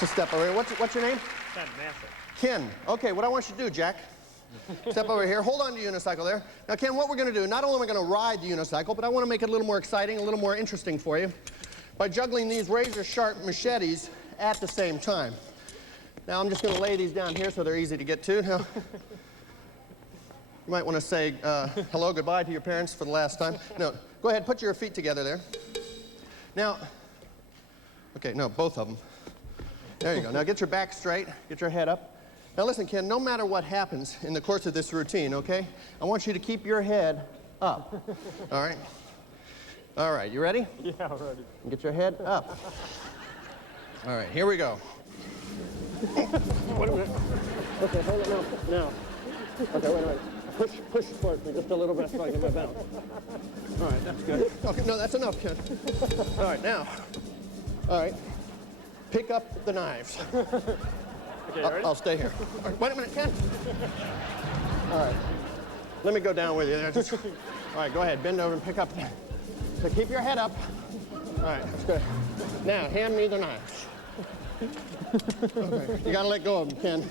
Just step over here. What's your name? Ken Massey. Ken. Okay, what I want you to do, Jack, step over here. Hold on to your unicycle there. Now, Ken, what we're going to do, not only am I going to ride the unicycle, but I want to make it a little more exciting, a little more interesting for you by juggling these razor-sharp machetes at the same time. Now, I'm just going to lay these down here so they're easy to get to. Now, you might want to say hello, goodbye to your parents for the last time. No, go ahead, put your feet together there. Now, okay, no, both of them. There you go. Now get your back straight, get your head up. Now listen, Ken, no matter what happens in the course of this routine, okay, I want you to keep your head up. All right? All right, you ready? Yeah, I'm ready. Get your head up. All right, here we go. Wait a minute. Okay, hold it now. Okay, wait a minute. Push towards me just a little bit so I can get bounce. All right, that's good. Okay, no, that's enough, Ken. All right, now. All right. Pick up the knives. Okay, ready? I'll stay here. All right, wait a minute, Ken. All right. Let me go down with you there. All right, go ahead. Bend over and pick up. So keep your head up. All right, that's good. Now, hand me the knives. Okay. You gotta let go of them, Ken.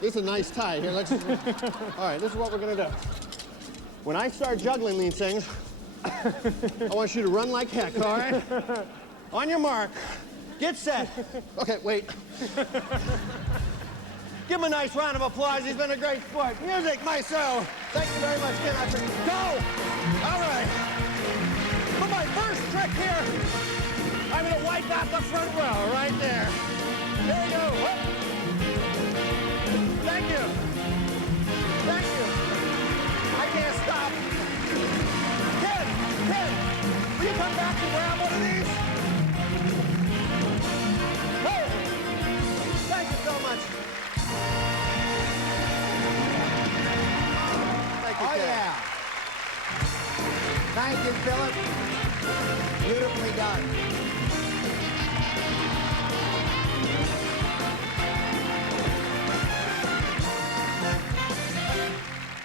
This is a nice tie here. All right, this is what we're gonna do. When I start juggling these things, I want you to run like heck, all right? On your mark, get set. Okay, wait. Give him a nice round of applause. He's been a great sport. Music, maestro. Thank you very much, Ken. Go! All right. For my first trick here, I'm going to wipe out the front row right there. There you go. Whoop. Thank you. Thank you. I can't stop. Ken, will you come back and grab one of these? Oh, thank you so much. Thank you, Oh, Ken. yeah. Thank you, Philip. Beautifully done.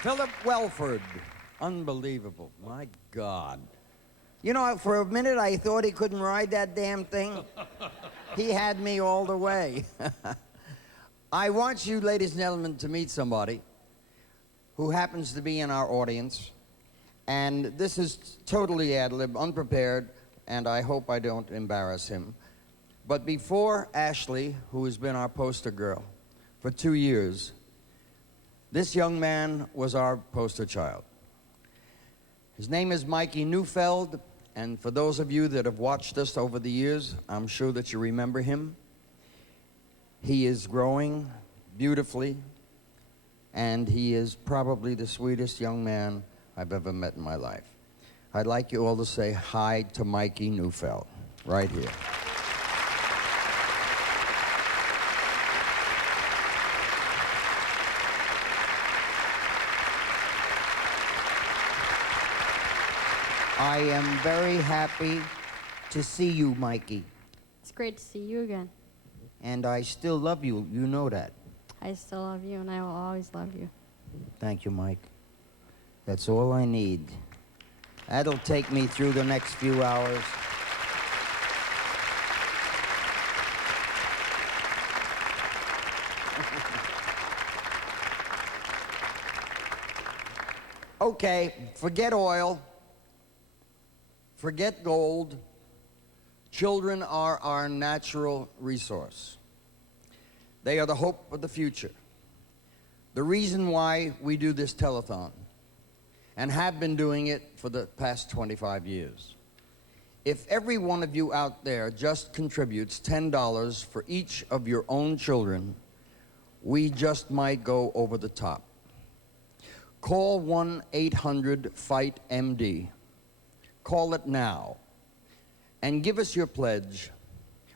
Philip Welford. Unbelievable. My God. You know, for a minute I thought he couldn't ride that damn thing. He had me all the way. I want you, ladies and gentlemen, to meet somebody who happens to be in our audience. And this is totally ad lib, unprepared, and I hope I don't embarrass him. But before Ashley, who has been our poster girl for 2 years, this young man was our poster child. His name is Mikey Neufeld, and for those of you that have watched us over the years, I'm sure that you remember him. He is growing beautifully, and he is probably the sweetest young man I've ever met in my life. I'd like you all to say hi to Mikey Neufeld, right here. I am very happy to see you, Mikey. It's great to see you again. And I still love you. You know that. I still love you, and I will always love you. Thank you, Mike. That's all I need. That'll take me through the next few hours. Okay, forget oil. Forget gold. Children are our natural resource. They are the hope of the future. The reason why we do this telethon, and have been doing it for the past 25 years. If every one of you out there just contributes $10 for each of your own children, we just might go over the top. Call 1-800-FIGHT-MD. Call it now and give us your pledge.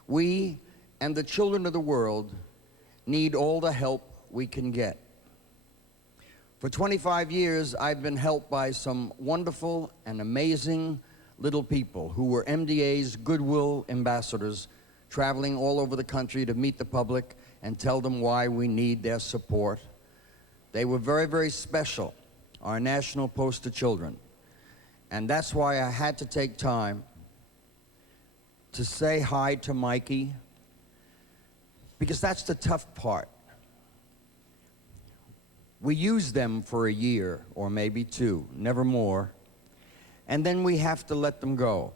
We and the children of the world need all the help we can get. For 25 years, I've been helped by some wonderful and amazing little people who were MDA's goodwill ambassadors, traveling all over the country to meet the public and tell them why we need their support. They were very, very special, our national poster children. And that's why I had to take time to say hi to Mikey Because that's the tough part. We use them for a year or maybe two, never more, and then we have to let them go.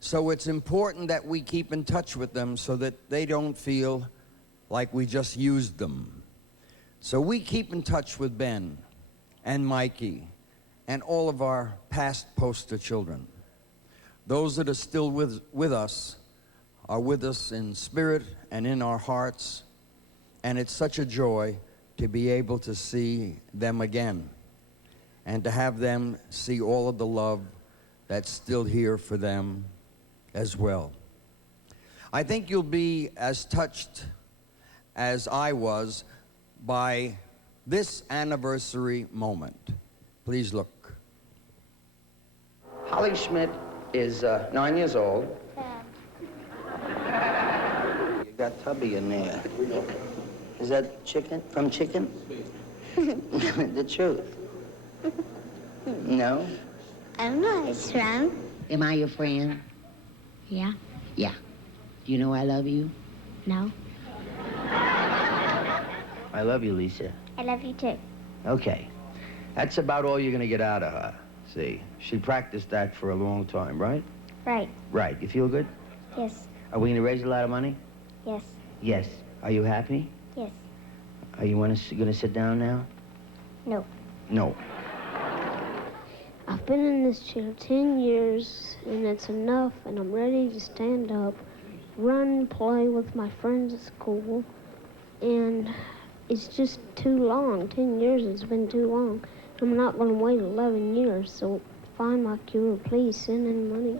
So it's important that we keep in touch with them so that they don't feel like we just used them. So we keep in touch with Ben and Mikey and all of our past poster children. Those that are still with us are with us in spirit and in our hearts, and it's such a joy to be able to see them again and to have them see all of the love that's still here for them as well. I think you'll be as touched as I was by this anniversary moment. Please look. Holly Schmidt is 9 years old. You got Tubby in there. Is that chicken? From chicken? The truth. No? I don't know, it's from. Am I your friend? Yeah. Yeah. Do you know I love you? No. I love you, Lisa. I love you too. Okay. That's about all you're gonna get out of her. See, she practiced that for a long time, right? Right. Right. You feel good? Yes. Are we gonna raise a lot of money? Yes. Yes. Are you happy? Yes. Are you gonna sit down now? No. No. I've been in this chair 10 years, and it's enough, and I'm ready to stand up, run, play with my friends at school, and it's just too long. 10 years has been too long. I'm not going to wait 11 years, so find my cure. Please send in money.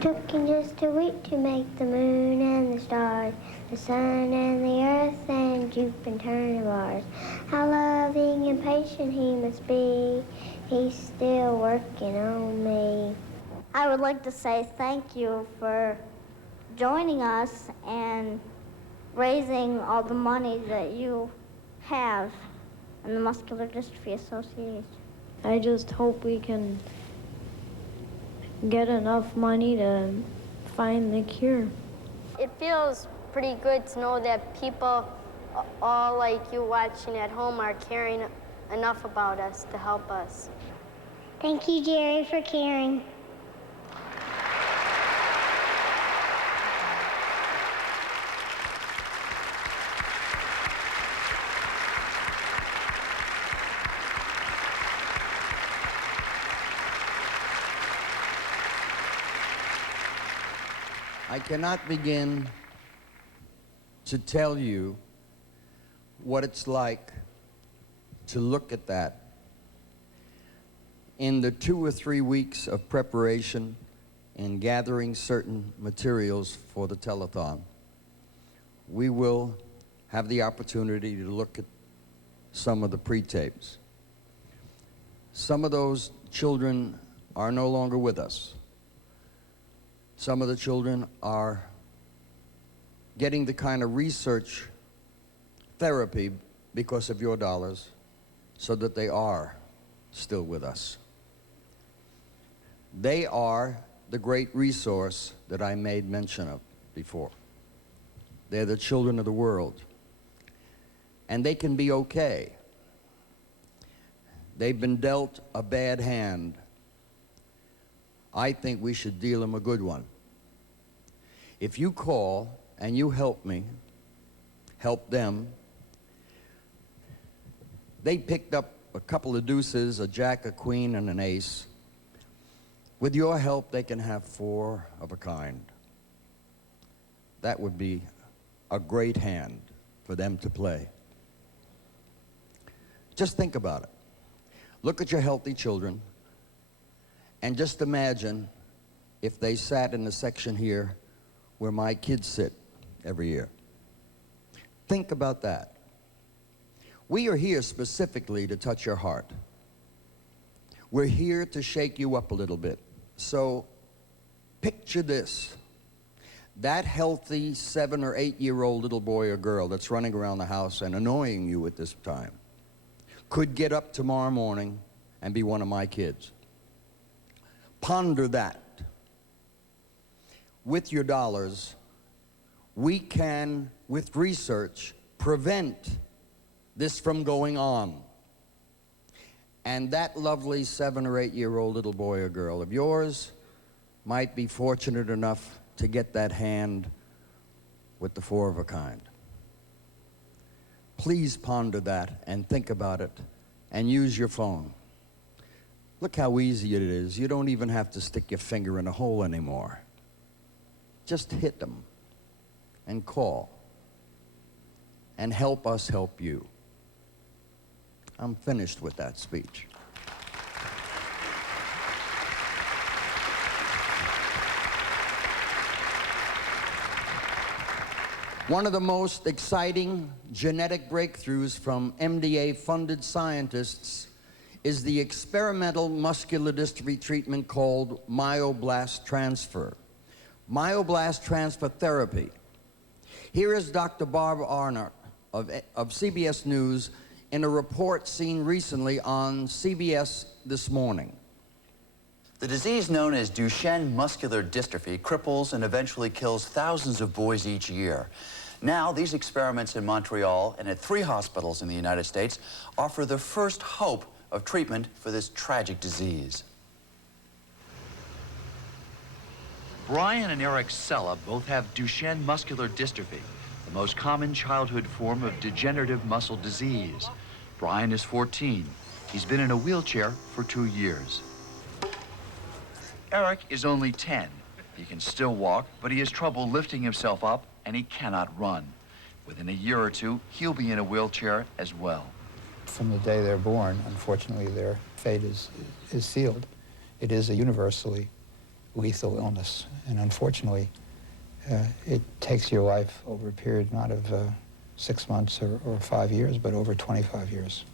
Took him just a week to make the moon and the stars, the sun and the earth and Jupiter and Mars. How loving and patient he must be. He's still working on me. I would like to say thank you for joining us and raising all the money that you have in the Muscular Dystrophy Association. I just hope we can get enough money to find the cure. It feels pretty good to know that people all like you watching at home are caring enough about us to help us. Thank you, Jerry, for caring. I cannot begin to tell you what it's like to look at that. In the 2 or 3 weeks of preparation and gathering certain materials for the telethon, we will have the opportunity to look at some of the pre-tapes. Some of those children are no longer with us. Some of the children are getting the kind of research therapy because of your dollars so that they are still with us. They are the great resource that I made mention of before. They're the children of the world. And they can be okay. They've been dealt a bad hand. I think we should deal them a good one. If you call and you help me, help them, they picked up a couple of deuces, a jack, a queen, and an ace. With your help, they can have 4 of a kind. That would be a great hand for them to play. Just think about it. Look at your healthy children and just imagine if they sat in the section here where my kids sit every year. Think about that. We are here specifically to touch your heart. We're here to shake you up a little bit. So picture this. that healthy 7 or 8-year-old little boy or girl that's running around the house and annoying you at this time could get up tomorrow morning and be one of my kids. Ponder that. With your dollars, we can, with research, prevent this from going on. And that lovely 7 or 8-year-old little boy or girl of yours might be fortunate enough to get that hand with the 4 of a kind. Please ponder that and think about it and use your phone. Look how easy it is. You don't even have to stick your finger in a hole anymore. Just hit them and call and help us help you. I'm finished with that speech. One of the most exciting genetic breakthroughs from MDA-funded scientists is the experimental muscular dystrophy treatment called myoblast transfer. Myoblast transfer therapy. Here is Dr. Barb Arnott of CBS News in a report seen recently on CBS This Morning. The disease known as Duchenne muscular dystrophy cripples and eventually kills thousands of boys each year. Now, these experiments in Montreal and at 3 hospitals in the United States offer the first hope of treatment for this tragic disease. Brian and Eric Sella both have Duchenne muscular dystrophy, the most common childhood form of degenerative muscle disease. Brian is 14. He's been in a wheelchair for 2 years. Eric is only 10. He can still walk, but he has trouble lifting himself up, and he cannot run. Within a year or 2, he'll be in a wheelchair as well. From the day they're born, unfortunately, their fate is sealed. It is a universally lethal illness, and unfortunately, it takes your life over a period not of 6 months or 5 years, but over 25 years.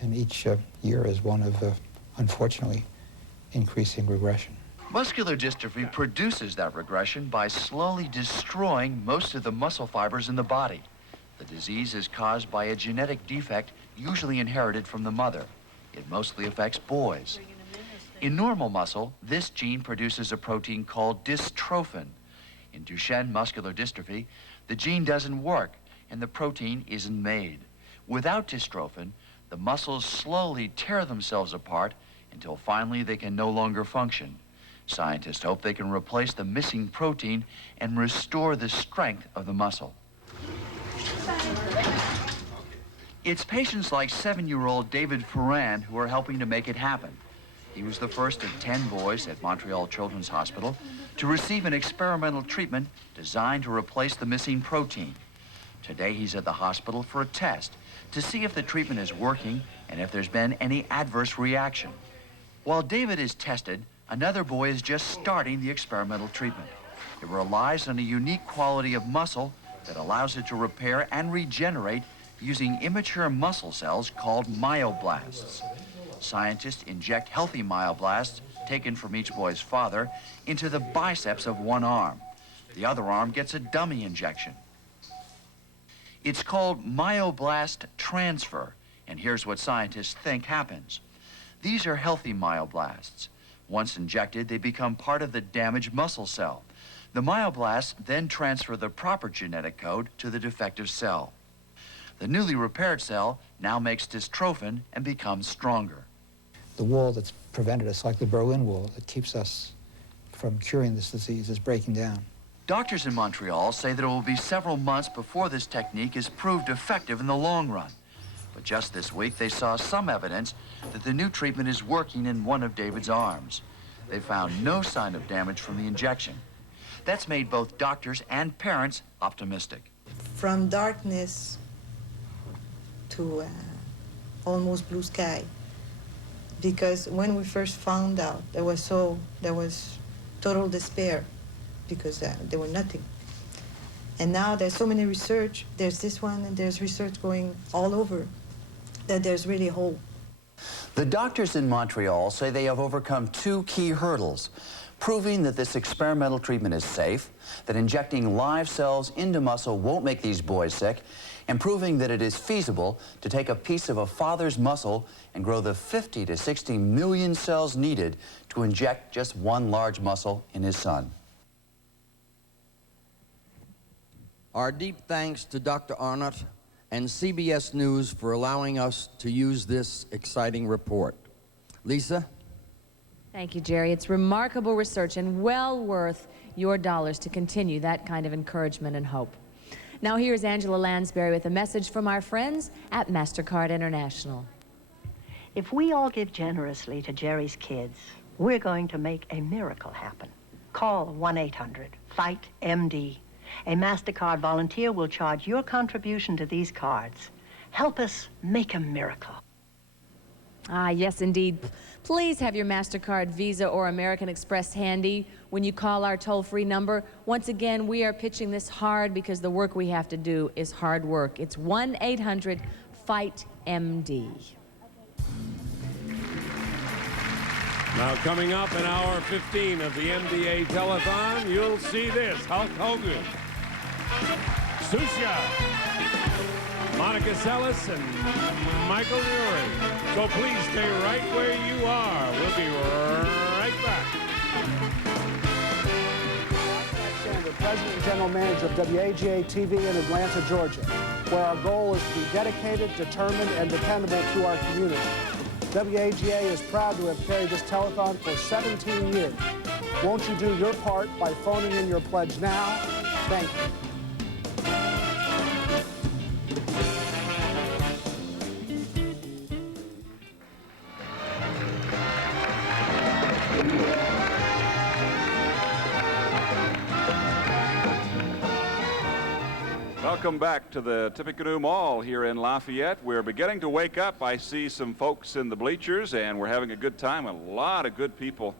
And each year is one of, unfortunately, increasing regression. Muscular dystrophy produces that regression by slowly destroying most of the muscle fibers in the body. The disease is caused by a genetic defect usually inherited from the mother. It mostly affects boys. In normal muscle, this gene produces a protein called dystrophin. In Duchenne muscular dystrophy, the gene doesn't work and the protein isn't made. Without dystrophin, the muscles slowly tear themselves apart until finally they can no longer function. Scientists hope they can replace the missing protein and restore the strength of the muscle. It's patients like 7-year-old David Ferran who are helping to make it happen. He was the first of 10 boys at Montreal Children's Hospital to receive an experimental treatment designed to replace the missing protein. Today he's at the hospital for a test to see if the treatment is working and if there's been any adverse reaction. While David is tested, another boy is just starting the experimental treatment. It relies on a unique quality of muscle that allows it to repair and regenerate using immature muscle cells called myoblasts. Scientists inject healthy myoblasts, taken from each boy's father, into the biceps of one arm. The other arm gets a dummy injection. It's called myoblast transfer, and here's what scientists think happens. These are healthy myoblasts. Once injected, they become part of the damaged muscle cell. The myoblasts then transfer the proper genetic code to the defective cell. The newly repaired cell now makes dystrophin and becomes stronger. The wall that's prevented us, like the Berlin Wall, that keeps us from curing this disease, is breaking down. Doctors in Montreal say that it will be several months before this technique is proved effective in the long run. But just this week, they saw some evidence that the new treatment is working in one of David's arms. They found no sign of damage from the injection. That's made both doctors and parents optimistic. From darkness to almost blue sky. Because when we first found out, there was total despair because there was nothing. And now there's so many research, there's this one and there's research going all over, that there's really hope. The doctors in Montreal say they have overcome 2 key hurdles. proving that this experimental treatment is safe, that injecting live cells into muscle won't make these boys sick, and proving that it is feasible to take a piece of a father's muscle and grow the 50 to 60 million cells needed to inject just one large muscle in his son. Our deep thanks to Dr. Arnott and CBS News for allowing us to use this exciting report. Lisa? Thank you, Jerry. It's remarkable research and well worth your dollars to continue that kind of encouragement and hope. Now here's Angela Lansbury with a message from our friends at MasterCard International. If we all give generously to Jerry's kids, we're going to make a miracle happen. Call 1-800-FIGHT-MD. A MasterCard volunteer will charge your contribution to these cards. Help us make a miracle. Ah, yes, indeed. Please have your MasterCard, Visa, or American Express handy when you call our toll-free number. Once again, we are pitching this hard because the work we have to do is hard work. It's 1-800-FIGHT-MD. Now coming up in hour 15 of the MDA Telethon, you'll see this. Hulk Hogan, Susha, Monica Seles, and Michael Urie. So please stay right where you are. We'll be right back. Alexander, President and General Manager of WAGA TV in Atlanta, Georgia, where our goal is to be dedicated, determined, and dependable to our community. WAGA is proud to have carried this telethon for 17 years. Won't you do your part by phoning in your pledge now? Thank you. Welcome back to the Tippecanoe Mall here in Lafayette. We're beginning to wake up. I see some folks in the bleachers, and we're having a good time. A lot of good people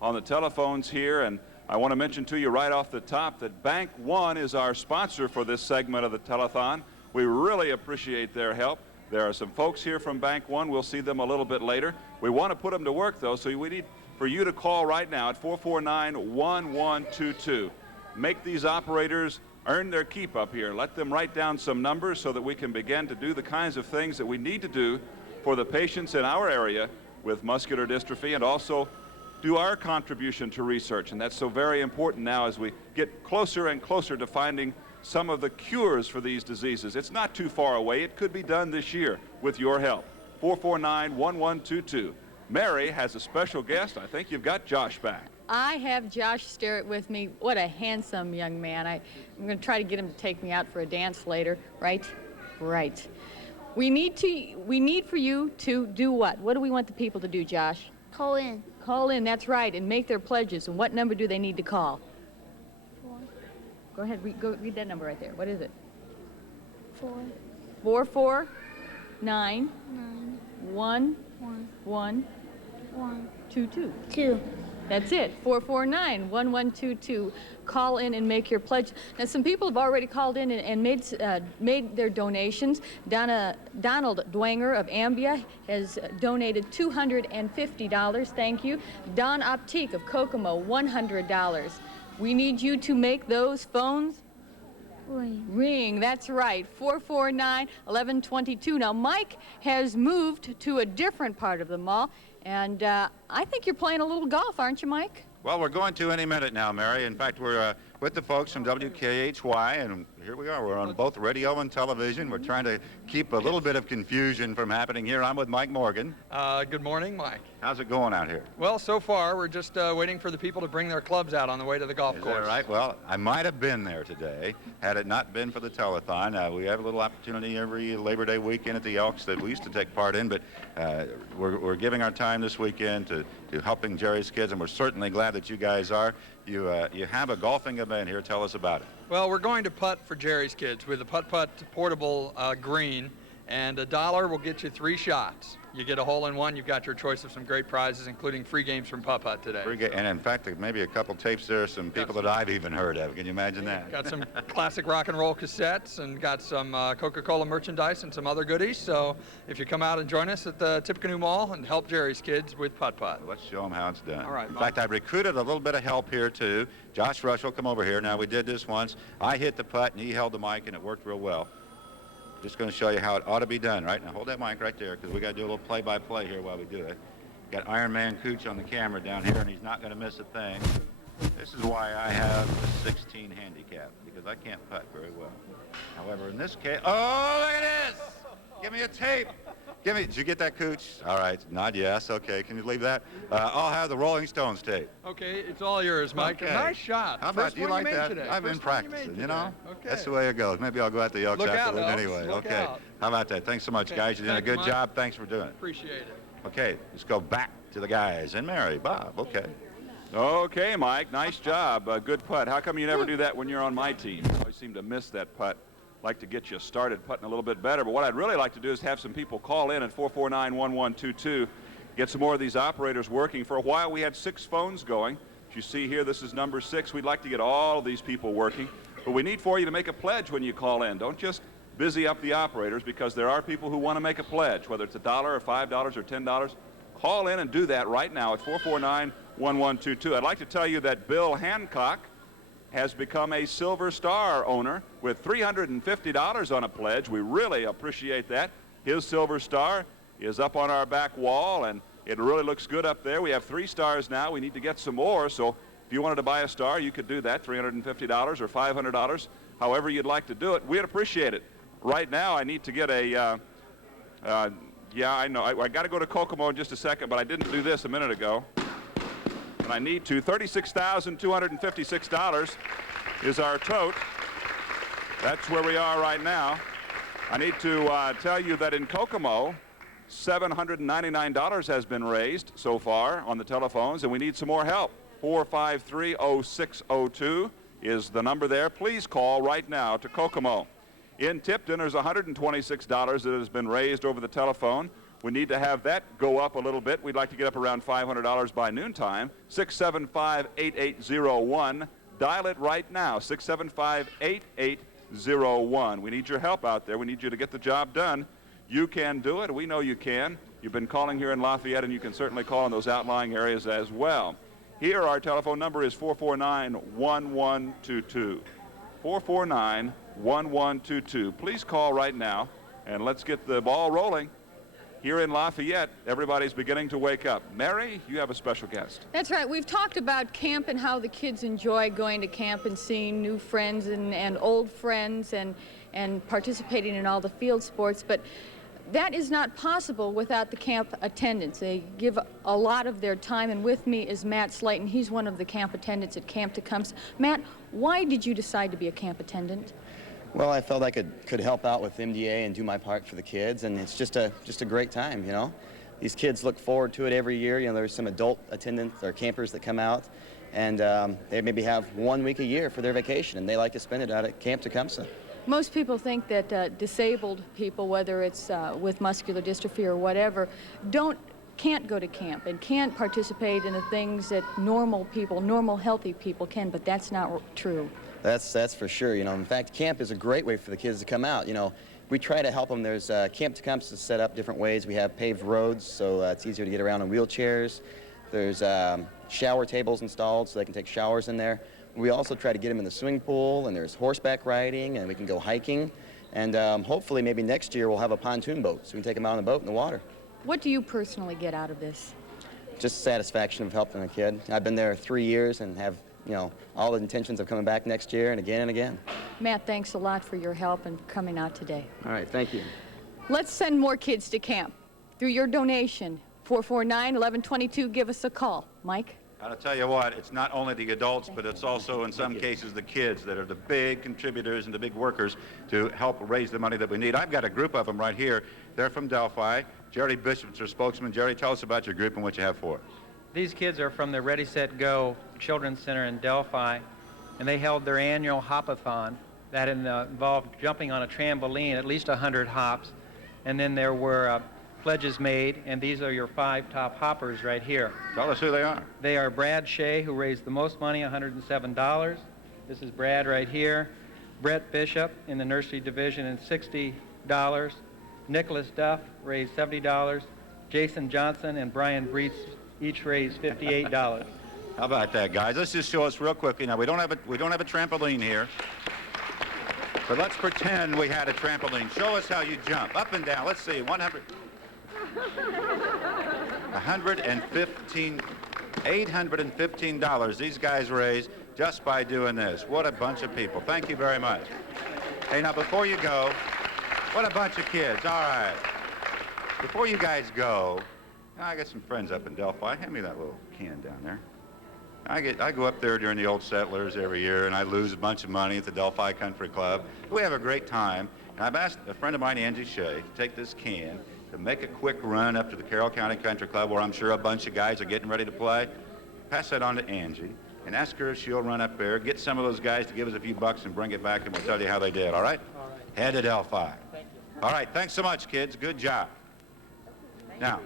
on the telephones here, and I want to mention to you right off the top that Bank One is our sponsor for this segment of the telethon. We really appreciate their help. There are some folks here from Bank One. We'll see them a little bit later. We want to put them to work, though, so we need for you to call right now at 449-1122. Make these operators earn their keep up here. Let them write down some numbers so that we can begin to do the kinds of things that we need to do for the patients in our area with muscular dystrophy, and also do our contribution to research. And that's so very important now as we get closer and closer to finding some of the cures for these diseases. It's not too far away. It could be done this year with your help. 449-1122. Mary has a special guest. I think you've got Josh back. I have Josh Sterrett with me. What a handsome young man. I'm going to try to get him to take me out for a dance later, right? Right. We need for you to do what? What do we want the people to do, Josh? Call in. Call in, that's right, and make their pledges. And what number do they need to call? 4. Go ahead, read that number right there. What is it? 4. 449 9 1 1 1 1 2 2. 2. That's it, 449-1122. Call in and make your pledge. Now, some people have already called in and made their donations. Donald Dwanger of Ambia has donated $250. Thank you. Don Optique of Kokomo, $100. We need you to make those phones ring. That's right, 449-1122. Now, Mike has moved to a different part of the mall, and I think you're playing a little golf, aren't you, Mike? Well, we're going to any minute now, Mary. In fact, we're with the folks from WKHY, and here we are. We're on both radio and television. We're trying to keep a little bit of confusion from happening here. I'm with Mike Morgan. Good morning, Mike. How's it going out here? Well, so far, we're just waiting for the people to bring their clubs out on the way to the golf course. Is that right? Well, I might have been there today had it not been for the telethon. We have a little opportunity every Labor Day weekend at the Elks that we used to take part in, but we're giving our time this weekend to helping Jerry's kids, and we're certainly glad that you guys are. You have a golfing event here. Tell us about it. Well, we're going to putt for Jerry's kids with a putt-putt portable green, And $1 will get you 3 shots. You get a hole-in-one, you've got your choice of some great prizes, including free games from Putt Putt today. And in fact, there may be a couple tapes there, some people that I've even heard of. Can you imagine that? Got some classic rock and roll cassettes and got some Coca-Cola merchandise and some other goodies. So if you come out and join us at the Tippecanoe Mall and help Jerry's kids with Putt Putt. Let's show them how it's done. All right, in fact, I recruited a little bit of help here, too. Josh Rush will come over here. Now, we did this once. I hit the putt, and he held the mic, and it worked real well. Just going to show you how it ought to be done, right? Now, hold that mic right there, because we got to do a little play-by-play here while we do it. Got Iron Man Cooch on the camera down here, and he's not going to miss a thing. This is why I have a 16 handicap, because I can't putt very well. However, in this case, oh, look at this! Give me a tape. Did you get that, Cooch? All right, nod yes. Okay, can you leave that? I'll have the Rolling Stones tape. Okay, it's all yours, Mike. Okay. Nice shot. How about First you one like made that? today. I've been First one you practicing, made you know? today. Okay. That's the way it goes. Maybe I'll go out the Elks Look out, afterwards Elks. anyway. Look Okay. out. How about that? Thanks so much, Okay. guys. You're doing a Thanks, good Mike. job. Thanks for doing it. Appreciate it. Okay, let's go back to the guys. And Mary, Bob, okay. Okay, Mike, nice job. Good putt. How come you never do that when you're on my team? You always seem to miss that putt. Like to get you started putting a little bit better. But what I'd really like to do is have some people call in at 449-1122. Get some more of these operators working. For a while, we had 6 phones going. As you see here, this is number 6. We'd like to get all of these people working. But we need for you to make a pledge when you call in. Don't just busy up the operators, because there are people who want to make a pledge, whether it's $1 or $5 or $10. Call in and do that right now at 449-1122. I'd like to tell you that Bill Hancock has become a Silver Star owner with $350 on a pledge. We really appreciate that. His Silver Star is up on our back wall, and it really looks good up there. We have 3 stars now. We need to get some more, so if you wanted to buy a star, you could do that, $350 or $500, however you'd like to do it. We'd appreciate it. Right now, I need to get a, yeah, I know. I got to go to Kokomo in just a second, but I didn't do this a minute ago. And I need to. $36,256 is our tote. That's where we are right now. I need to tell you that in Kokomo, $799 has been raised so far on the telephones, and we need some more help. 453-0602 is the number there. Please call right now to Kokomo. In Tipton, there's $126 that has been raised over the telephone. We need to have that go up a little bit. We'd like to get up around $500 by noontime. 675-8801. Dial it right now, 675-8801. We need your help out there. We need you to get the job done. You can do it. We know you can. You've been calling here in Lafayette, and you can certainly call in those outlying areas as well. Here, our telephone number is 449-1122. 449-1122. Please call right now, and let's get the ball rolling. Here in Lafayette, everybody's beginning to wake up. Mary, you have a special guest. That's right. We've talked about camp and how the kids enjoy going to camp and seeing new friends and old friends and participating in all the field sports. But that is not possible without the camp attendants. They give a lot of their time, and with me is Matt Slayton. He's one of the camp attendants at Camp Tecumseh. Matt, why did you decide to be a camp attendant? Well, I felt I could help out with MDA and do my part for the kids, and it's just a great time, you know. These kids look forward to it every year. You know, there's some adult attendants or campers that come out, and they maybe have 1 week a year for their vacation, and they like to spend it out at Camp Tecumseh. Most people think that disabled people, whether it's with muscular dystrophy or whatever, can't go to camp and can't participate in the things that normal people, normal healthy people can, but that's not true. That's for sure. You know, in fact, camp is a great way for the kids to come out. You know, we try to help them. There's Camp Tecumseh set up different ways. We have paved roads, so it's easier to get around in wheelchairs. There's shower tables installed so they can take showers in there. We also try to get them in the swimming pool, and there's horseback riding, and we can go hiking. And hopefully maybe next year we'll have a pontoon boat, so we can take them out on the boat in the water. What do you personally get out of this? Just satisfaction of helping a kid. I've been there 3 years and have, you know, all the intentions of coming back next year and again and again. Matt, thanks a lot for your help and coming out today. All right, thank you. Let's send more kids to camp. Through your donation, 449-1122, give us a call. Mike? I'll tell you what, it's not only the adults, but it's also in some cases the kids that are the big contributors and the big workers to help raise the money that we need. I've got a group of them right here. They're from Delphi. Jerry Bishop's their spokesman. Jerry, tell us about your group and what you have for it. These kids are from the Ready, Set, Go Children's Center in Delphi, and they held their annual hopathon that involved jumping on a trampoline at least 100 hops. And then there were pledges made, and these are your 5 top hoppers right here. Tell us who they are. They are Brad Shea, who raised the most money, $107. This is Brad right here. Brett Bishop in the nursery division and $60. Nicholas Duff raised $70. Jason Johnson and Brian Breitz each raised $58. How about that, guys? Let's just show us real quickly. Now we don't have a trampoline here, but let's pretend we had a trampoline. Show us how you jump up and down. Let's see, 815 these guys raised just by doing this. What a bunch of people. Thank you very much. Hey, now before you go, what a bunch of kids. All right. Before you guys go, I got some friends up in Delphi. Hand me that little can down there. I go up there during the Old Settlers every year, and I lose a bunch of money at the Delphi Country Club. We have a great time, and I've asked a friend of mine, Angie Shea, to take this can to make a quick run up to the Carroll County Country Club, where I'm sure a bunch of guys are getting ready to play. Pass that on to Angie, and ask her if she'll run up there, get some of those guys to give us a few bucks and bring it back, and we'll tell you how they did, all right? All right. Head to Delphi. Thank you. All right, thanks so much, kids. Good job. Now,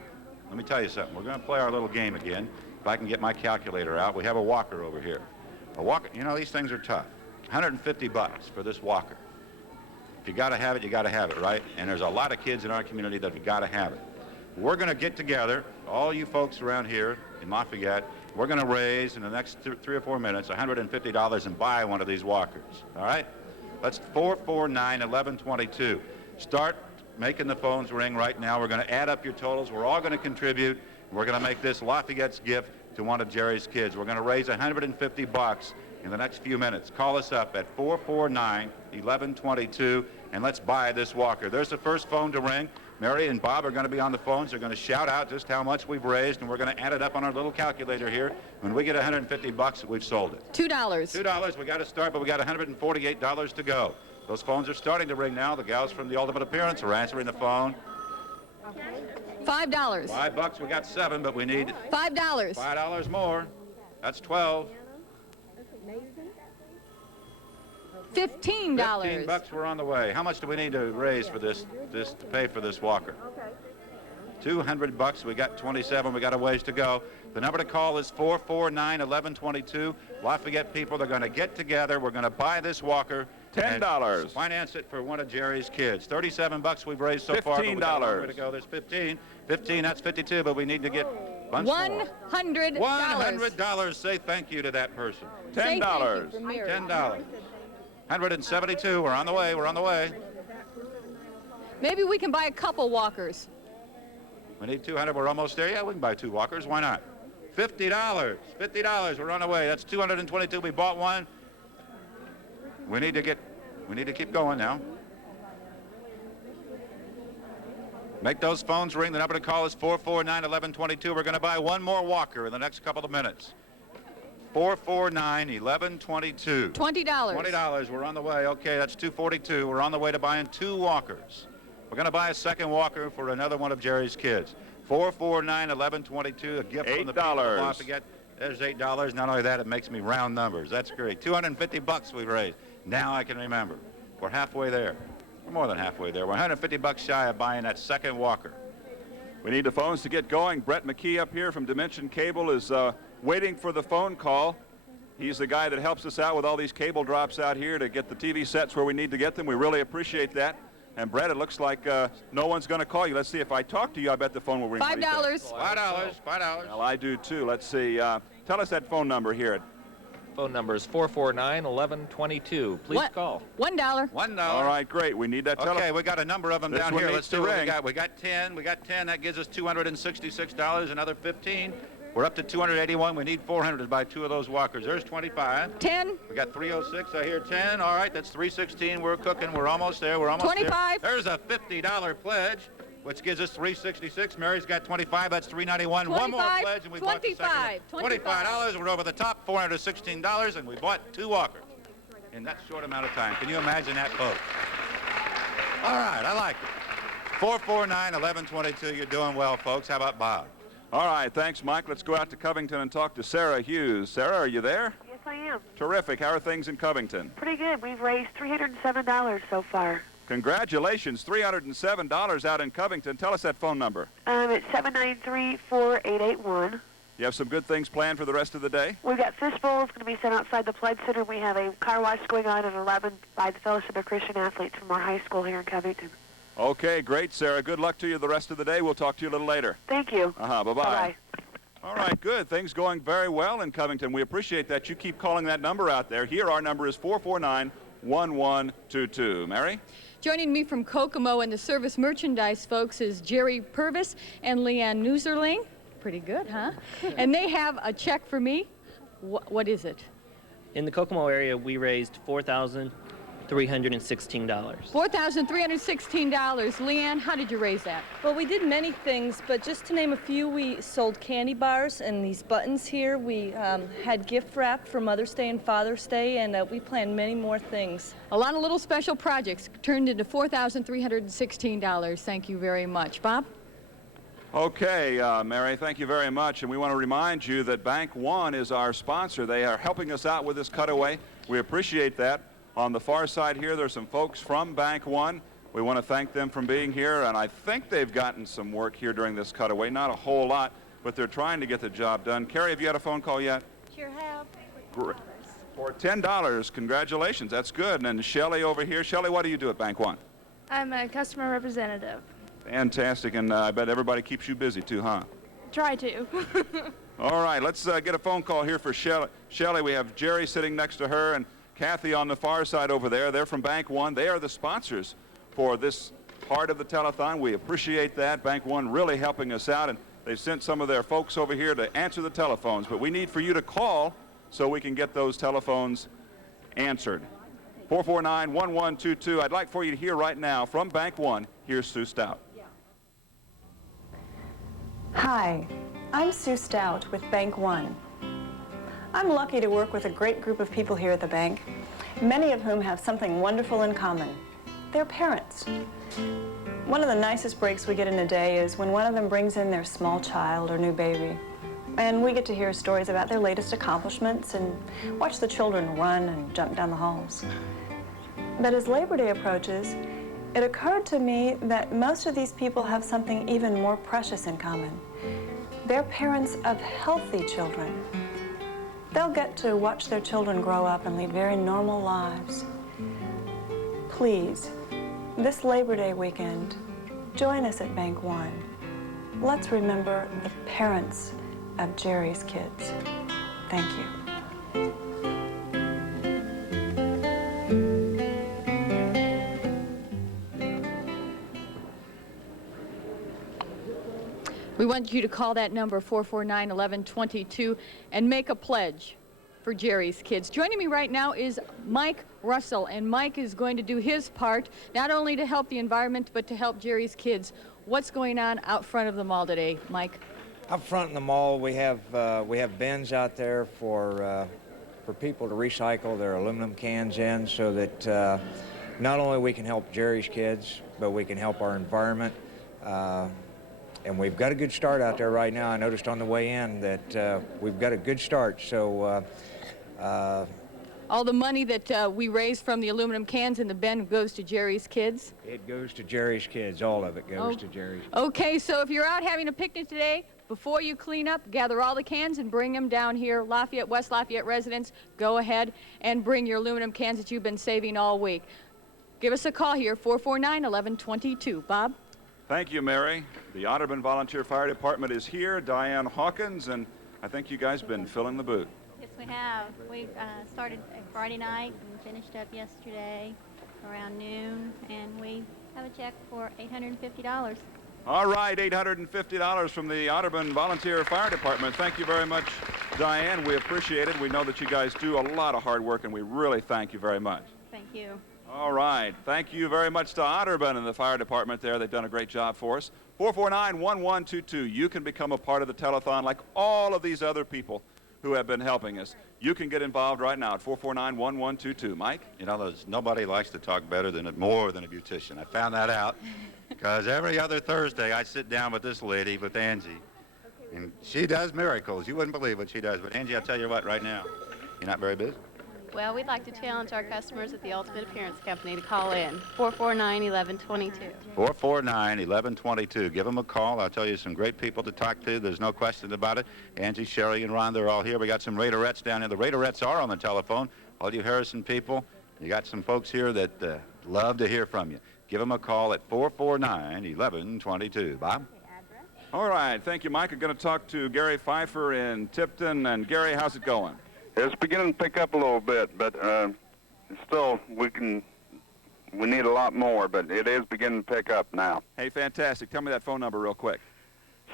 let me tell you something. We're going to play our little game again. If I can get my calculator out, we have a walker over here. A walker, you know, these things are tough. 150 bucks for this walker. If you got to have it, you got to have it, right? And there's a lot of kids in our community that have got to have it. We're going to get together, all you folks around here in Lafayette, we're going to raise in the next 3 or 4 minutes $150 and buy one of these walkers, all right? That's 449-1122. Start making the phones ring right now. We're going to add up your totals. We're all going to contribute. We're going to make this Lafayette's gift to one of Jerry's kids. We're going to raise $150 in the next few minutes. Call us up at 449-1122, and let's buy this walker. There's the first phone to ring. Mary and Bob are going to be on the phones. They're going to shout out just how much we've raised, and we're going to add it up on our little calculator here. When we get $150, we've sold it. $2. $2. We got to start, but we got $148 to go. Those phones are starting to ring now. The gals from the Ultimate Appearance are answering the phone. $5. $5. We got 7, but we need $5. $5 more. That's 12. $15. $15. We're on the way. How much do we need to raise for this to pay for this walker? $200. We got 27. We got a ways to go. The number to call is 449-1122. Lafayette people, they're going to get together. We're going to buy this walker. $10. Finance it for one of Jerry's kids. $37 we've raised so far. $15. But we got a long way to go. There's 15. 15. That's 52. But we need to get bunch more. $100. $100. Say thank you to that person. $10. $10. 172. We're on the way. We're on the way. Maybe we can buy a couple walkers. We need 200. We're almost there. Yeah, we can buy 2 walkers. Why not? $50. $50. We're on the way. That's 222. We bought one. We need to keep going now. Make those phones ring. The number to call is 449-1122. We're going to buy one more walker in the next couple of minutes. 449-1122. $20. $20. We're on the way. Okay, that's 242. We're on the way to buying 2 walkers. We're going to buy a second walker for another one of Jerry's kids. 449-1122. A gift from the people of Lafayette. There's $8. Not only that, it makes me round numbers. That's great. $250 we've raised. Now I can remember. We're halfway there. We're more than halfway there. We're $150 shy of buying that second walker. We need the phones to get going. Brett McKee up here from Dimension Cable is waiting for the phone call. He's the guy that helps us out with all these cable drops out here to get the TV sets where we need to get them. We really appreciate that. And Brett, it looks like no one's going to call you. Let's see, if I talk to you, I bet the phone will ring. $5. $5. Well, I do too. Let's see. Tell us that phone number here. Phone number is 449-1122. Please call. $1. $1. All right, great. We need that telephone. Okay, we got a number of them This down one here. needs Let's to see what we ring. got. We got 10. We got 10. That gives us $266. Another 15. We're up to 281. We need 400 to buy 2 of those walkers. There's 25. 10. We got 306. I hear 10. All right, that's 316. We're cooking. We're almost there. We're almost 25. there. There's a $50 pledge, which gives us 366. Mary's got 25. That's 391. One more pledge, and we bought the second one. $25. We're over the top. $416, and we bought 2 walkers in that short amount of time. Can you imagine that, folks? All right, I like it. 449-1122. You're doing well, folks. How about Bob? All right, thanks, Mike. Let's go out to Covington and talk to Sarah Hughes. Sarah, are you there? Yes, I am. Terrific. How are things in Covington? Pretty good. We've raised $307 so far. Congratulations, $307 out in Covington. Tell us that phone number. It's 793-4881. You have some good things planned for the rest of the day? We've got fish bowls going to be sent outside the Pledge Center. We have a car wash going on at 11 by the Fellowship of Christian Athletes from our high school here in Covington. Okay, great, Sarah. Good luck to you the rest of the day. We'll talk to you a little later. Thank you. Bye-bye. Bye-bye. All right, good. Things going very well in Covington. We appreciate that. You keep calling that number out there. Here, our number is 449-1122. Mary? Joining me from Kokomo and the service merchandise folks is Jerry Purvis and Leanne Newserling. Pretty good, huh? And they have a check for me. What is it? In the Kokomo area, we raised $4,316. $4,316. Leanne, how did you raise that? Well, we did many things, but just to name a few, we sold candy bars and these buttons here. We had gift wrap for Mother's Day and Father's Day, and we planned many more things. A lot of little special projects turned into $4,316. Thank you very much. Bob? Okay, Mary, thank you very much. And we want to remind you that Bank One is our sponsor. They are helping us out with this cutaway. We appreciate that. On the far side here, there's some folks from Bank One. We want to thank them for being here, and I think they've gotten some work here during this cutaway. Not a whole lot, but they're trying to get the job done. Carrie, have you had a phone call yet? Sure have. Great. For $10. Congratulations. That's good. And then Shelley over here. Shelley, what do you do at Bank One? I'm a customer representative. Fantastic, and I bet everybody keeps you busy too, huh? Try to. All right, let's get a phone call here for Shelley. Shelley, we have Jerry sitting next to her and Kathy on the far side over there. They're from Bank One. They are the sponsors for this part of the telethon. We appreciate that. Bank One really helping us out, and they've sent some of their folks over here to answer the telephones. But we need for you to call so we can get those telephones answered. 449-1122. I'd like for you to hear right now from Bank One. Here's Sue Stout. Hi, I'm Sue Stout with Bank One. I'm lucky to work with a great group of people here at the bank, many of whom have something wonderful in common. They're parents. One of the nicest breaks we get in a day is when one of them brings in their small child or new baby, and we get to hear stories about their latest accomplishments and watch the children run and jump down the halls. But as Labor Day approaches, it occurred to me that most of these people have something even more precious in common. They're parents of healthy children. They'll get to watch their children grow up and lead very normal lives. Please, this Labor Day weekend, join us at Bank One. Let's remember the parents of Jerry's kids. Thank you. We want you to call that number, 449-1122, and make a pledge for Jerry's kids. Joining me right now is Mike Russell, and Mike is going to do his part, not only to help the environment, but to help Jerry's kids. What's going on out front of the mall today, Mike? Out front in the mall, we have bins out there for people to recycle their aluminum cans in, so that not only we can help Jerry's kids, but we can help our environment. And we've got a good start out there right now. I noticed on the way in that we've got a good start. So all the money that we raise from the aluminum cans in the bin goes to Jerry's kids? It goes to Jerry's kids. All of it goes to Jerry's kids. Okay, so if you're out having a picnic today, before you clean up, gather all the cans and bring them down here. Lafayette, West Lafayette residents, go ahead and bring your aluminum cans that you've been saving all week. Give us a call here, 449-1122. Bob? Thank you, Mary. The Otterburn Volunteer Fire Department is here. Diane Hawkins, and I think you guys been filling the boot. Yes, we have. We started Friday night and finished up yesterday around noon, and we have a check for $850. All right, $850 from the Otterburn Volunteer Fire Department. Thank you very much, Diane. We appreciate it. We know that you guys do a lot of hard work, and we really thank you very much. Thank you. All right. Thank you very much to Otterburn and the fire department there. They've done a great job for us. 449-1122. You can become a part of the telethon like all of these other people who have been helping us. You can get involved right now at 449-1122. Mike? You know, nobody likes to talk more than a beautician. I found that out because every other Thursday I sit down with this lady, with Angie, and she does miracles. You wouldn't believe what she does. But Angie, I'll tell you what right now, you're not very busy. Well, we'd like to challenge our customers at the Ultimate Appearance Company to call in, 449-1122. 449-1122. Give them a call. I'll tell you some great people to talk to. There's no question about it. Angie, Sherry, and Ron, they're all here. We got some Raiderettes down here. The Raiderettes are on the telephone. All you Harrison people, you got some folks here that love to hear from you. Give them a call at 449-1122. Bob? All right. Thank you, Mike. I'm going to talk to Gary Pfeiffer in Tipton. And, Gary, how's it going? It's beginning to pick up a little bit, but still we need a lot more, but it is beginning to pick up now. Hey, fantastic. Tell me that phone number real quick.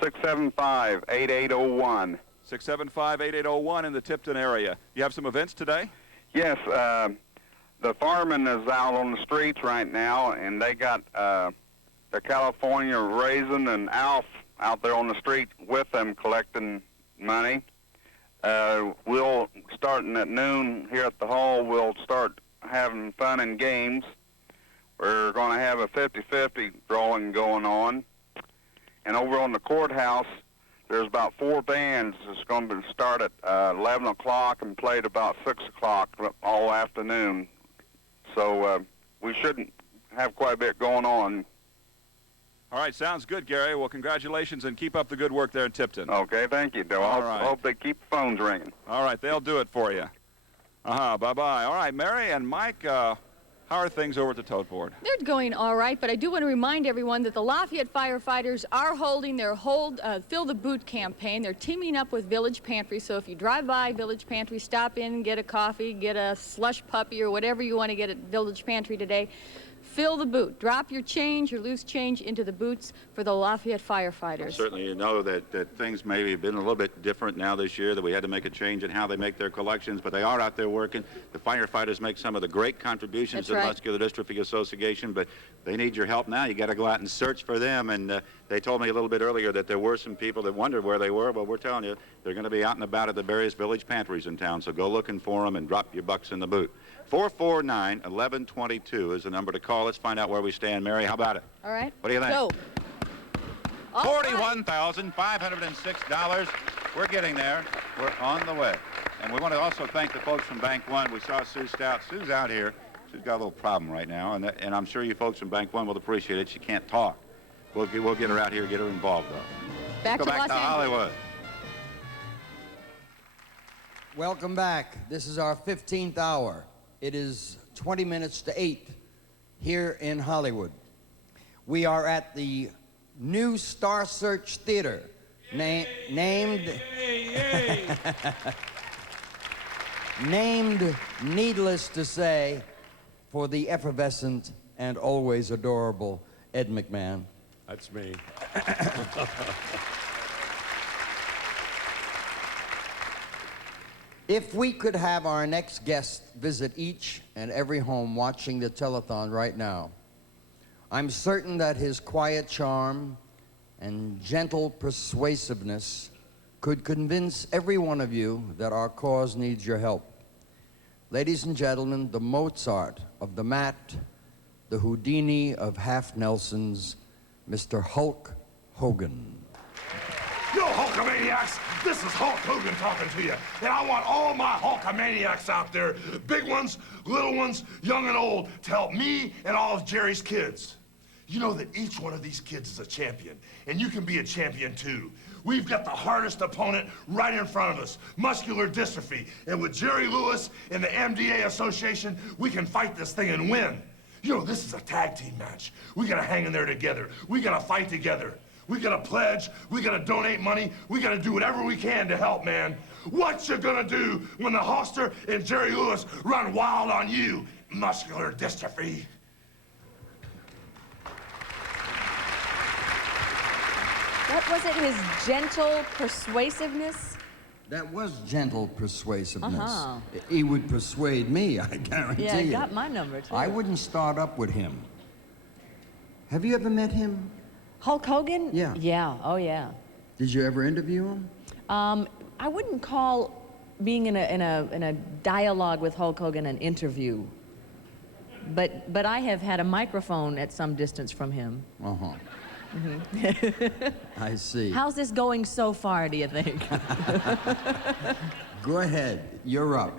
675-8801. 675-8801 in the Tipton area. You have some events today? Yes, the fireman is out on the streets right now, and they got the California Raisin and Alf out there on the street with them collecting money. We'll, starting at noon here at the hall, we'll start having fun and games. We're going to have a 50-50 drawing going on. And over on the courthouse, there's about 4 bands that's going to start at 11 o'clock and play at about 6 o'clock all afternoon. So we should have quite a bit going on. All right, sounds good, Gary. Well, congratulations, and keep up the good work there in Tipton. Okay, thank you, Joe. I hope they keep the phones ringing. All right, they'll do it for you. Bye-bye. All right, Mary and Mike, how are things over at the tote board? They're going all right, but I do want to remind everyone that the Lafayette firefighters are holding their Fill the Boot campaign. They're teaming up with Village Pantry, so if you drive by Village Pantry, stop in, get a coffee, get a slush puppy, or whatever you want to get at Village Pantry today. Fill the boot. Drop your change, your loose change, into the boots for the Lafayette firefighters. Certainly, you know that things maybe have been a little bit different now this year, that we had to make a change in how they make their collections, but they are out there working. The firefighters make some of the great contributions to the Muscular Dystrophy Association, but they need your help now. You got to go out and search for them, and they told me a little bit earlier that there were some people that wondered where they were. Well, we're telling you, they're going to be out and about at the various village pantries in town, so go looking for them and drop your bucks in the boot. 449-1122 is the number to call. Let's find out where we stand. Mary, how about it? All right. What do you think? Go. $41,506. We're getting there. We're on the way. And we want to also thank the folks from Bank One. We saw Sue Stout. Sue's out here. She's got a little problem right now, and I'm sure you folks from Bank One will appreciate it. She can't talk. We'll get her out here, get her involved, though. Back Go to back Los to Angeles. Hollywood. Welcome back. This is our 15th hour. It is 20 minutes to 8 here in Hollywood. We are at the new Star Search Theater, named needless to say, for the effervescent and always adorable Ed McMahon. That's me. If we could have our next guest visit each and every home watching the telethon right now, I'm certain that his quiet charm and gentle persuasiveness could convince every one of you that our cause needs your help. Ladies and gentlemen, the Mozart of the mat, the Houdini of half Nelsons, Mr. Hulk Hogan. Yo, Hulkamaniacs! This is Hulk Hogan talking to you. And I want all my Hulkamaniacs out there, big ones, little ones, young and old, to help me and all of Jerry's kids. You know that each one of these kids is a champion, and you can be a champion too. We've got the hardest opponent right in front of us, muscular dystrophy. And with Jerry Lewis and the MDA Association, we can fight this thing and win. You know, this is a tag team match. We gotta hang in there together. We gotta fight together. We gotta pledge, we gotta donate money, we gotta do whatever we can to help, man. What you gonna do when the Hulkster and Jerry Lewis run wild on you, muscular dystrophy? What was it, his gentle persuasiveness? That was gentle persuasiveness. Uh-huh. He would persuade me, I guarantee you. Yeah, he got my number, too. I wouldn't start up with him. Have you ever met him? Hulk Hogan? Yeah. Yeah, oh yeah. Did you ever interview him? I wouldn't call being in a dialogue with Hulk Hogan an interview. But I have had a microphone at some distance from him. Uh-huh. Mm-hmm. I see. How's this going so far, do you think? Go ahead. You're up.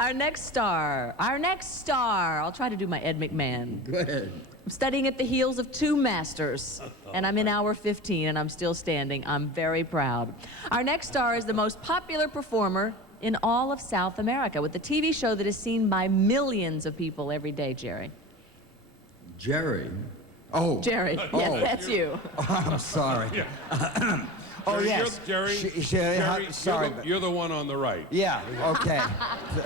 Our next star. I'll try to do my Ed McMahon. Go ahead. I'm studying at the heels of 2 masters, and I'm in hour 15, and I'm still standing. I'm very proud. Our next star is the most popular performer in all of South America, with a TV show that is seen by millions of people every day, Jerry. Jerry? Oh. Jerry, yes, that's you. Oh, I'm sorry. Oh, Jerry, yes. Jerry, sorry. you're the one on the right. Yeah, okay.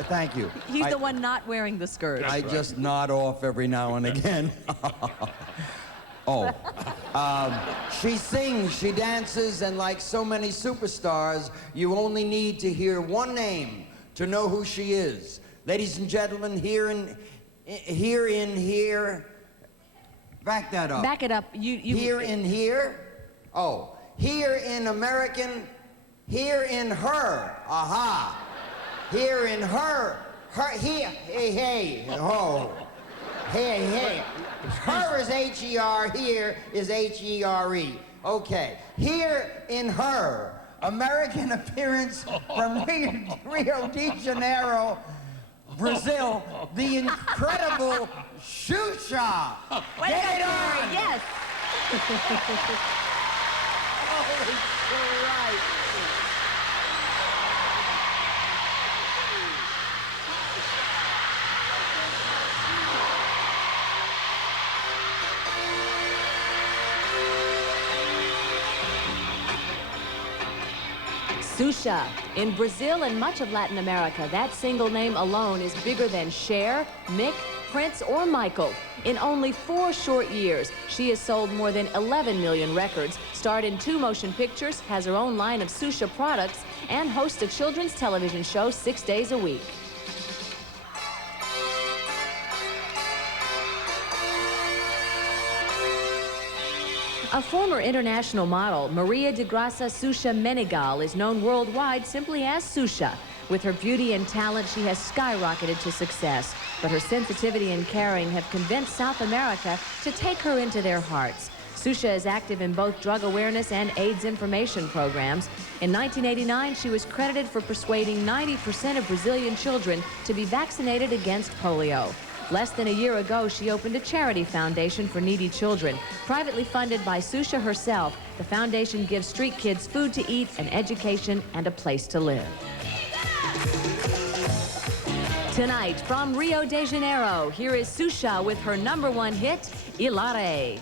Thank you. He's the one not wearing the skirt. I just nod off every now and again. She sings, she dances, and like so many superstars, you only need to hear one name to know who she is. Ladies and gentlemen, here. Back that up. Back it up. Here. Oh. Here in American, here in her, aha. Here in her, here, hey, oh. Hey. Her is H-E-R, here is H-E-R-E. Okay, here in her, American appearance from Rio de Janeiro, Brazil, the incredible Xuxa. Get it on! Yes. Holy Christ. Xuxa. In Brazil and much of Latin America, that single name alone is bigger than Cher, Mick, Prince, or Michael. In only 4 short years, she has sold more than 11 million records, starred in 2 motion pictures, has her own line of Xuxa products, and hosts a children's television show 6 days a week. A former international model, Maria de Graça Xuxa Menegal, is known worldwide simply as Xuxa. With her beauty and talent, she has skyrocketed to success. But her sensitivity and caring have convinced South America to take her into their hearts. Xuxa is active in both drug awareness and AIDS information programs. In 1989, she was credited for persuading 90% of Brazilian children to be vaccinated against polio. Less than a year ago, she opened a charity foundation for needy children. Privately funded by Xuxa herself, the foundation gives street kids food to eat, an education, and a place to live. Tonight, from Rio de Janeiro, here is Xuxa with her #1 hit, Ilare.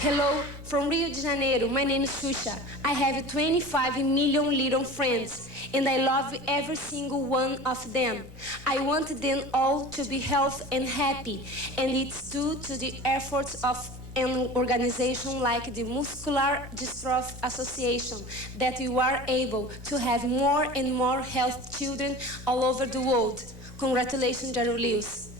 Hello, from Rio de Janeiro. My name is Xuxa. I have 25 million little friends, and I love every single one of them. I want them all to be healthy and happy, and it's due to the efforts of and organizations like the Muscular Dystrophy Association that you are able to have more and more healthy children all over the world. Congratulations, Jerry Lewis.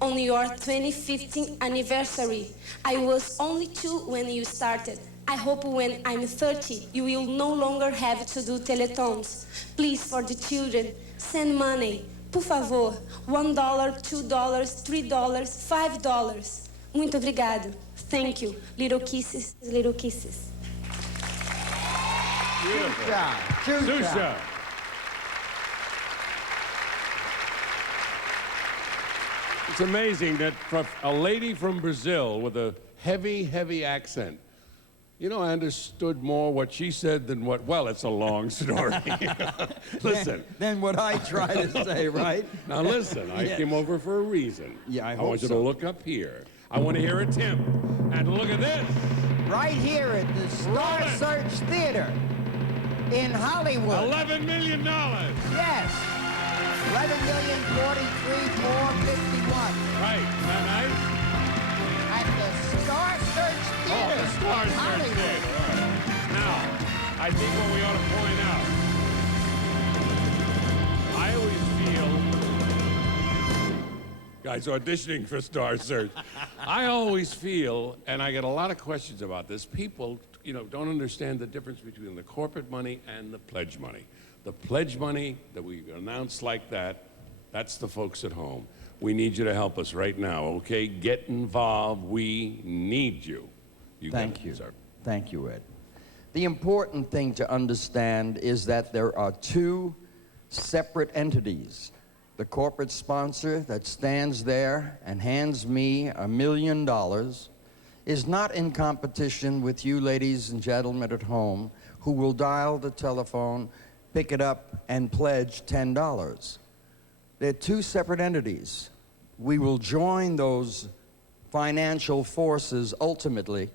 On your 2015 anniversary, I was only 2 when you started. I hope when I'm 30, you will no longer have to do telethons. Please, for the children, send money. Por favor, $1, $2, $3, $5. Muito obrigado. Thank you. Little kisses, little kisses. Beautiful. Chusha. Susha. It's amazing that for a lady from Brazil with a heavy, heavy accent, you know, I understood more what she said than what, well, it's a long story. Listen. Then what I try to say, right? Now listen, I came over for a reason. Yeah, I I hope want you so. to look up here. I want to hear a Tim. And look at this. Right here at the Star Rolling. Search Theater in Hollywood. $11 million. Yes. 11,043,451. Right. Isn't that nice? At the Star Search Theater. Oh, the Star in Search Hollywood. Theater. All right. Now, I think what we ought to point out, I always feel, guys auditioning for Star Search, I always feel, and I get a lot of questions about this, people, you know, don't understand the difference between the corporate money and the pledge money. The pledge money that we announce like that, that's the folks at home. We need you to help us right now, okay? Get involved. We need you. Thank you. Thank you, Ed. The important thing to understand is that there are 2 separate entities. The corporate sponsor that stands there and hands me $1 million is not in competition with you ladies and gentlemen at home who will dial the telephone, pick it up, and pledge $10. They're 2 separate entities. We will join those financial forces ultimately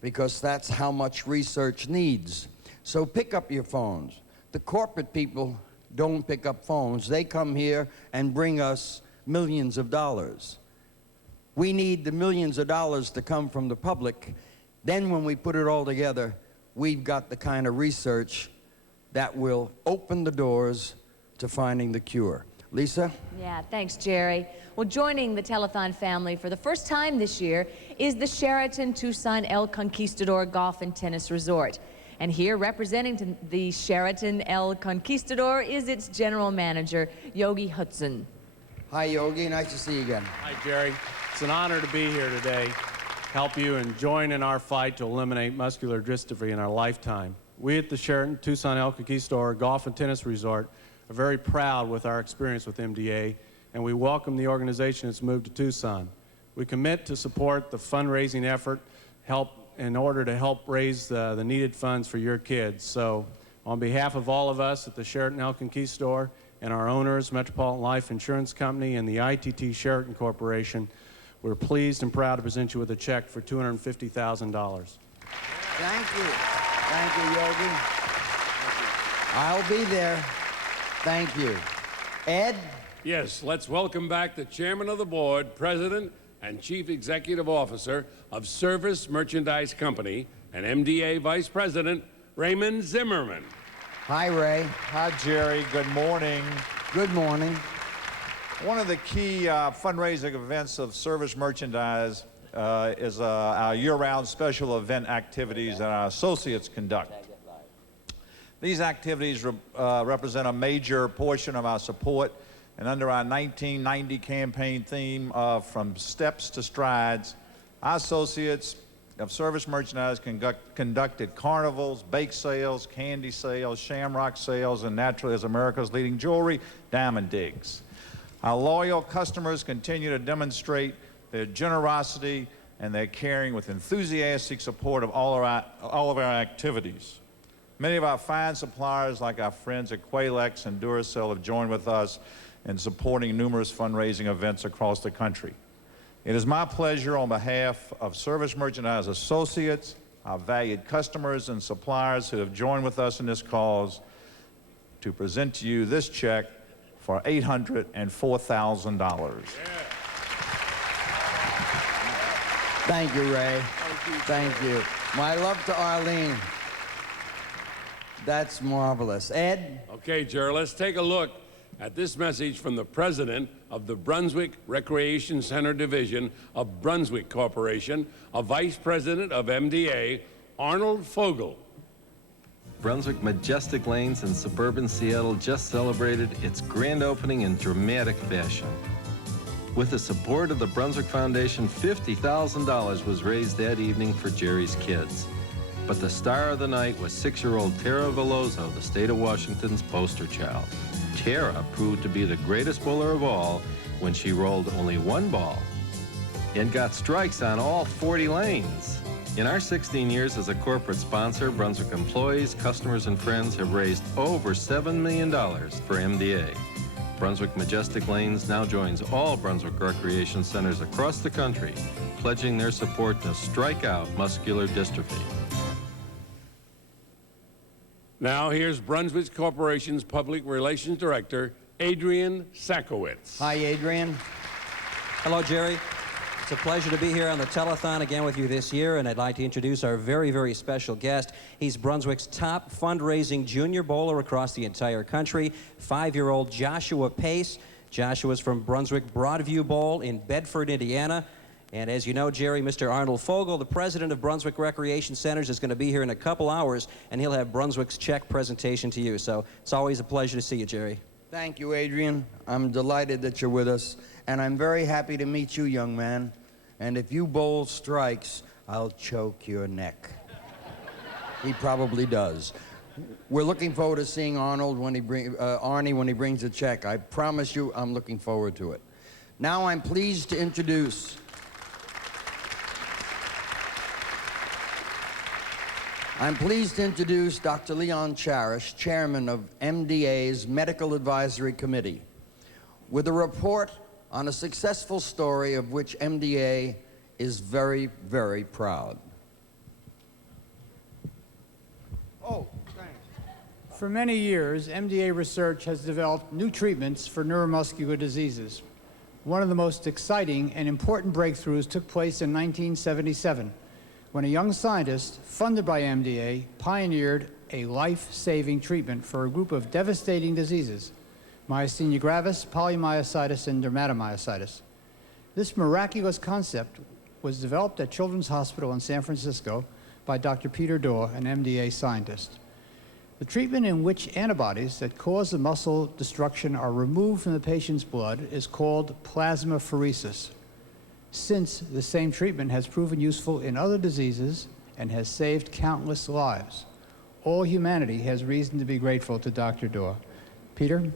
because that's how much research needs. So pick up your phones. The corporate people don't pick up phones. They come here and bring us millions of dollars. We need the millions of dollars to come from the public. Then when we put it all together, we've got the kind of research that will open the doors to finding the cure. Lisa? Yeah, thanks, Jerry. Well, joining the telethon family for the first time this year is the Sheraton Tucson El Conquistador Golf and Tennis Resort. And here, representing the Sheraton El Conquistador, is its general manager, Yogi Hudson. Hi, Yogi. Nice to see you again. Hi, Jerry. It's an honor to be here today, help you and join in our fight to eliminate muscular dystrophy in our lifetime. We at the Sheraton Tucson El Conquistador Golf and Tennis Resort are very proud with our experience with MDA, and we welcome the organization that's moved to Tucson. We commit to support the fundraising effort in order to help raise the needed funds for your kids. So on behalf of all of us at the Sheraton El Conquistador and our owners, Metropolitan Life Insurance Company and the ITT Sheraton Corporation, we're pleased and proud to present you with a check for $250,000. Thank you. Thank you, Yogi. I'll be there. Thank you. Ed? Yes, let's welcome back the Chairman of the Board, President, and Chief Executive Officer of Service Merchandise Company and MDA Vice President, Raymond Zimmerman. Hi, Ray. Hi, Jerry. Good morning. Good morning. One of the key fundraising events of Service Merchandise is our year-round special event activities that our associates conduct. These activities represent a major portion of our support, and under our 1990 campaign theme of From Steps to Strides, our associates of Service Merchandise conducted carnivals, bake sales, candy sales, shamrock sales, and naturally, as America's leading jewelry, diamond digs. Our loyal customers continue to demonstrate their generosity and their caring with enthusiastic support of all of our activities. Many of our fine suppliers, like our friends at Qualex and Duracell, have joined with us in supporting numerous fundraising events across the country. It is my pleasure on behalf of Service Merchandise associates, our valued customers and suppliers who have joined with us in this cause to present to you this check for $804,000. Thank you, Ray. Thank you. My love to Arlene. That's marvelous. Ed? Okay, Jerry, let's take a look at this message from the president of the Brunswick Recreation Center Division of Brunswick Corporation, a vice president of MDA, Arnold Fogel. Brunswick Majestic Lanes in suburban Seattle just celebrated its grand opening in dramatic fashion. With the support of the Brunswick Foundation, $50,000 was raised that evening for Jerry's kids. But the star of the night was 6-year-old Tara Veloso, the state of Washington's poster child. Tara proved to be the greatest bowler of all when she rolled only one ball and got strikes on all 40 lanes. In our 16 years as a corporate sponsor, Brunswick employees, customers, and friends have raised over $7 million for MDA. Brunswick Majestic Lanes now joins all Brunswick recreation centers across the country, pledging their support to strike out muscular dystrophy. Now here's Brunswick Corporation's Public Relations Director, Adrian Sakowitz. Hi, Adrian. Hello, Jerry. It's a pleasure to be here on the telethon again with you this year, and I'd like to introduce our very, very special guest. He's Brunswick's top fundraising junior bowler across the entire country, 5-year-old Joshua Pace. Joshua's from Brunswick Broadview Bowl in Bedford, Indiana. And as you know, Jerry, Mr. Arnold Fogel, the president of Brunswick Recreation Centers, is going to be here in a couple hours, and he'll have Brunswick's check presentation to you. So it's always a pleasure to see you, Jerry. Thank you, Adrian. I'm delighted that you're with us, and I'm very happy to meet you, young man. And if you bowl strikes, I'll choke your neck. He probably does. We're looking forward to seeing Arnold when he Arnie when he brings the check. I promise you, I'm looking forward to it. Now I'm pleased to introduce Dr. Leon Cherish, chairman of MDA's Medical Advisory Committee, with a report on a successful story of which MDA is very, very proud. Oh, thanks. For many years, MDA research has developed new treatments for neuromuscular diseases. One of the most exciting and important breakthroughs took place in 1977, when a young scientist funded by MDA pioneered a life-saving treatment for a group of devastating diseases: myasthenia gravis, polymyositis, and dermatomyositis. This miraculous concept was developed at Children's Hospital in San Francisco by Dr. Peter Dorr, an MDA scientist. The treatment in which antibodies that cause the muscle destruction are removed from the patient's blood is called plasmapheresis. Since the same treatment has proven useful in other diseases and has saved countless lives, all humanity has reason to be grateful to Dr. Dorr. Peter?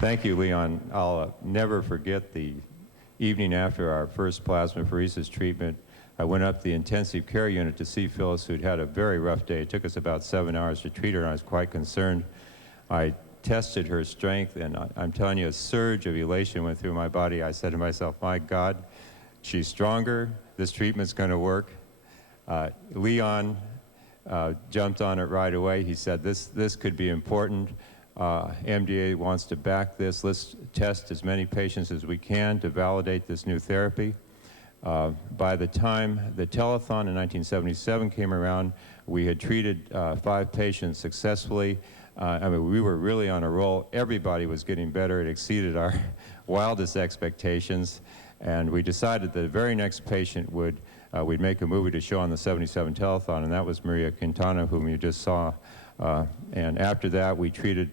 Thank you, Leon. I'll never forget the evening after our first plasmapheresis treatment. I went up to the intensive care unit to see Phyllis, who'd had a very rough day. It took us about 7 hours to treat her, and I was quite concerned. I tested her strength, and I'm telling you, a surge of elation went through my body. I said to myself, my God, she's stronger. This treatment's going to work. Leon jumped on it right away. He said, this could be important. MDA wants to back this. Let's test as many patients as we can to validate this new therapy. By the time the telethon in 1977 came around, we had treated 5 patients successfully. I mean, we were really on a roll. Everybody was getting better. It exceeded our wildest expectations. And we decided that the very next patient we'd make a movie to show on the 77 telethon, and that was Maria Quintana, whom you just saw. And after that, we treated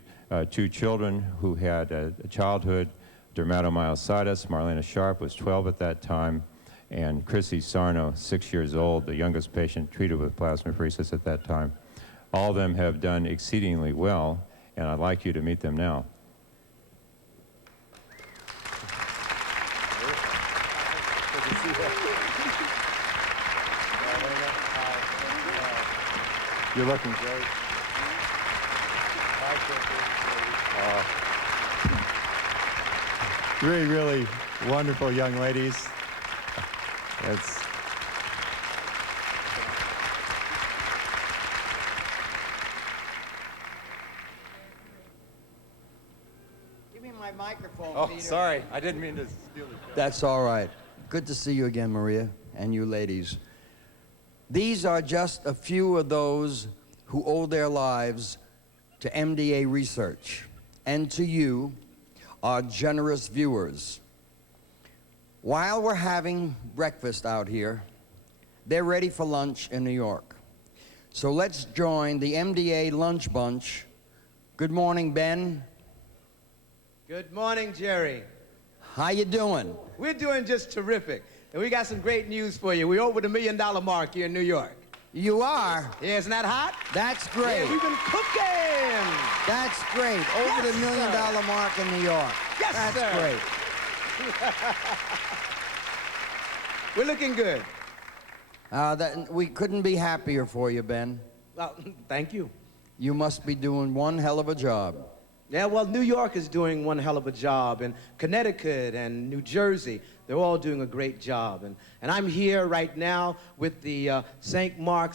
2 children who had a childhood dermatomyositis. Marlena Sharp was 12 at that time, and Chrissy Sarno, 6 years old, the youngest patient treated with plasmapheresis at that time. All of them have done exceedingly well, and I'd like you to meet them now. You're looking great. Really, really wonderful young ladies. Oh, sorry. I didn't mean to steal the show. That's all right. Good to see you again, Maria, and you ladies. These are just a few of those who owe their lives to MDA research and to you, our generous viewers. While we're having breakfast out here, they're ready for lunch in New York. So let's join the MDA lunch bunch. Good morning, Ben. Good morning, Jerry. How you doing? We're doing just terrific. And we got some great news for you. We're over the $1 million mark here in New York. You are? Yeah, isn't that hot? That's great. Yeah, we've been cooking. That's great. Over the $1 million mark in New York. Yes, That's sir. great. We're looking good. We couldn't be happier for you, Ben. Well, thank you. You must be doing one hell of a job. Yeah, well, New York is doing one hell of a job, and Connecticut and New Jersey, they're all doing a great job. And I'm here right now with the St. Mark's